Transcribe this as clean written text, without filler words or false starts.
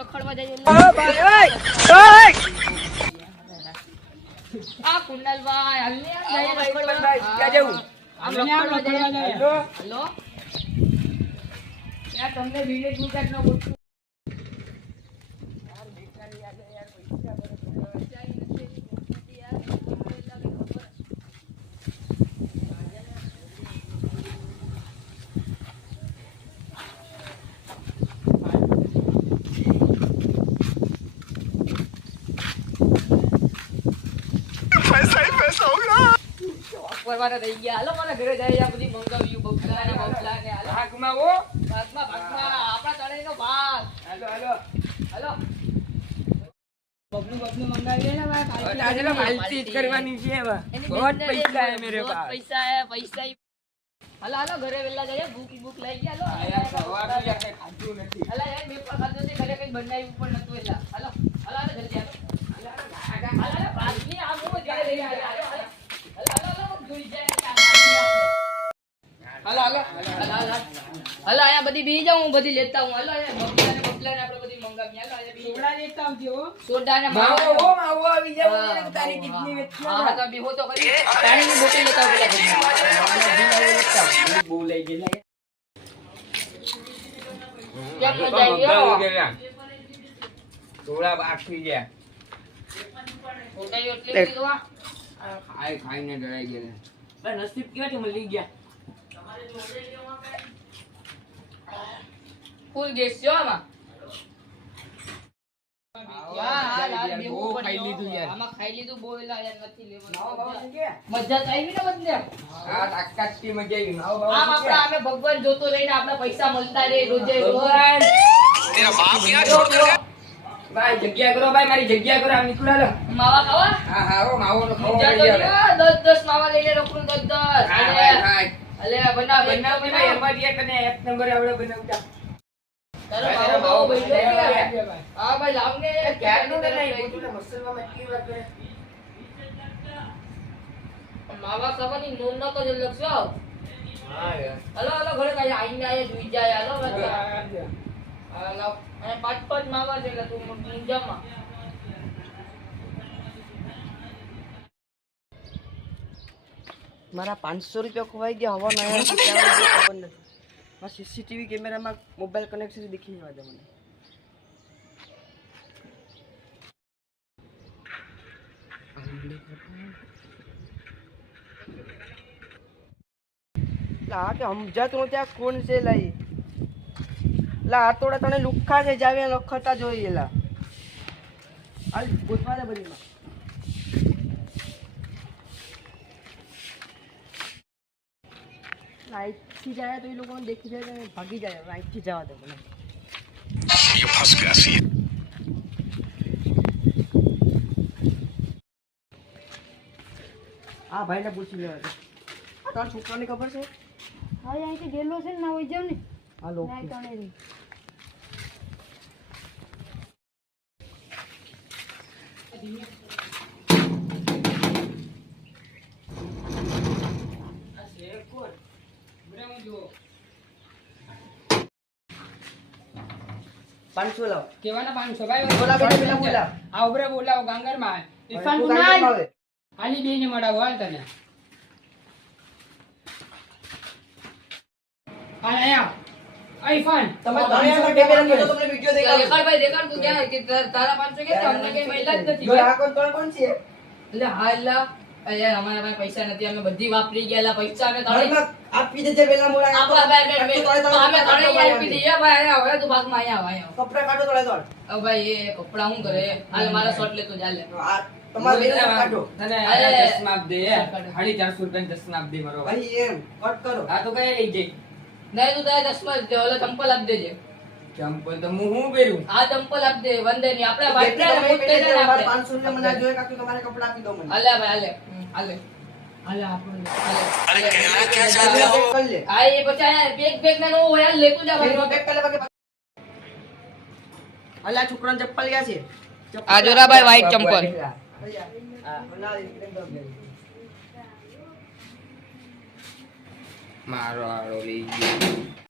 રખડવા જઈએ આ કુંડલભાઈ હાલને જઈએ રખડવા ક્યાં જવું આમ રખડવા જઈએ હેલો યાર તમને વિલેજ ગુજરાત નો પૂછું પરવાના થઈ ગયા હાલો મારા ઘરે જાય આ બધી મંગાવ્યું બબલા ને હાલો ભાગમાં ભાગમાં આપણા તળેનો ભાગ હાલો બબલું મંગાવી લે ભાઈ આજે તો માલતી જ કરવાની છે હવે બહુ પૈસા હે મેરે પાસ પૈસા હાલો ઘરે વેલા જઈએ ભૂખ લઈ ગયા આયા સવારનું યાર કઈ ખાધું નથી હાલો યાર બે ખાધું છે ઘરે કઈ બનાવ્યું પણ નતું એટલા હાલો જલ્દી હાલો ભાગની આ હું ઘરે લઈ આવ્યા હાલો જોઈ જાય હાલો અહીંયા બધી બી જાઉં હું બધી લેતા હું હાલો અહીંયા બબલા ને આપણે બધી મંગાવી હાલો અહીંયા બી સોડા લેતા આવજો સોડા ને માવો આવી જાવ તારી કિડની વેચી હા તો બી હો તો કરી પાણીની બોટલ લેતા આવો બહુ લઈ ગયેલા કેમ ન જાય થોડા બાકી ગયા સોડા એટલે કીધું ખાઈને ડરાઈ ગયેલા ભાઈ નસીબ કેવા છે મળી ગયા ફૂલ ગેસ છે આમાં બહુ ખાઈ લીધું યાર આમાં ખાઈ લીધું બોયલા યાર નથી માવો લેવાનું કે મજા આવી ને બધને હા તાકાતથી મજા આવી માવો આમ આપણે અમે ભગવાન જોતો રહીને આપણે પૈસા મળતા રહે રોજે રોજ તેરા બાપ યાર છોડ કર ભાઈ જગ્યા કરો ભાઈ મારી જગ્યા કરો આમ નીકળો લો માવા ખાવા હા ઓ માવો નો ખાવો મજા તો પડી નહીં, આવે 10 માવા લઈને રખડું 10 હા અલે બનાવ એમાં એક અને એક નંબર આવડે બનાવતા તારો માવો બહુ બન્યો હા ભાઈ લાવને ક્યારનું તો નહીં મોટું મસલમાં મટકી વાત કરે માવા ખાવાની નોંધ તો જ અલગ છે હા યાર હલો ઘરે કઈ આઈને આયે જોઈ જાય હાલો હાલો અને પાંચ માવા છે એટલે તું મુંજામાં મારા 500 રૂપિયા ખોવાઈ ગયા હવા નયા ખબર નથી મારા સીસીટીવી કેમેરામાં મોબાઈલ કનેક્શન દેખી જવા દે મને લા કે સમજાતું નથી આ કોણ છે લઈ લા આ તોડા તને લુખ્ખા છે જાવે લખતા જોઈએ લા હાલ ગોતવા દે બધીમાં राइट થી જાય તો એ લોકોને દેખી જાય તો ભાગી જાય રાઈટ થી જવા દે મને ये फंस गया सी આ ભાઈને પૂછી લેવા દે તારા છોકરાને ખબર છે હા અહીંથી ગેલો છે ને ના હોય જાવ ને હાલો ના તણે રે પાંચસો લાવ કેવાના 500 ભાઈ બોલા બેટા બોલા આ ઉભરે બોલાવો ગાંગરમાં ઇરફાન તું કુનાલ ગાંગરમાં આવે. આલી બેને મળાવો હાલ તને હાલ આયા આ ઇરફાન તમે તમારા કેમેરા માં તમને વિડિયો દેખાડો દેખાડ ભાઈ દેખાડ તું ક્યાં કે તારા 500 કે અમને કઈ મહિલા જ નથી જો આ કોણ છે એટલે હાલા અરે અમારા પાસે પૈસા નથી અમે બધી વાપરી ગયેલા પૈસા અમે તળે ઘરમાં આપી દેજે પેલા મોડા આપા ભાઈ અમે તળે આપી દઈએ ભાઈ આયા હવે તું ભાગમાં આયા કપડા કાઢો તળે તળ હવે ભાઈ એ કપડા હું કરે હાલ મારા શોટ લેતો ચાલે આ તમારે બેને કાઢો તને અરે, 10 માપ દે 450 રૂપિયા 10 માપ દે મારો ભાઈ એમ કટ કરો આ તો કઈ લઈ જઈ નહીં તું તારે 10 માં ઓલો ચંપલ આપ દેજે ચંપલ તો હું પહેરું આ ચંપલ આપ દે વંદે ની આપણે ભાઈ જેટલી તમે મુક્ત થઈ પેલે જાય મારે આપણે 500 રૂપિયા મને જોઈએ કાકી તમારે કપડા આપી દો મને હાલે ભાઈ હાલે હાલે આપણે अरे कहना क्या चाहते हो કરી લે આ એ પછી આ બેગ ના નો હોય લેતું જા એનો ભાઈ પેક કરી લે બાકી અલા છોકરાને ચપ્પલ ગયા છે આ જોરાભાઈ white ચંપલ મારો આડો લઈ ગયો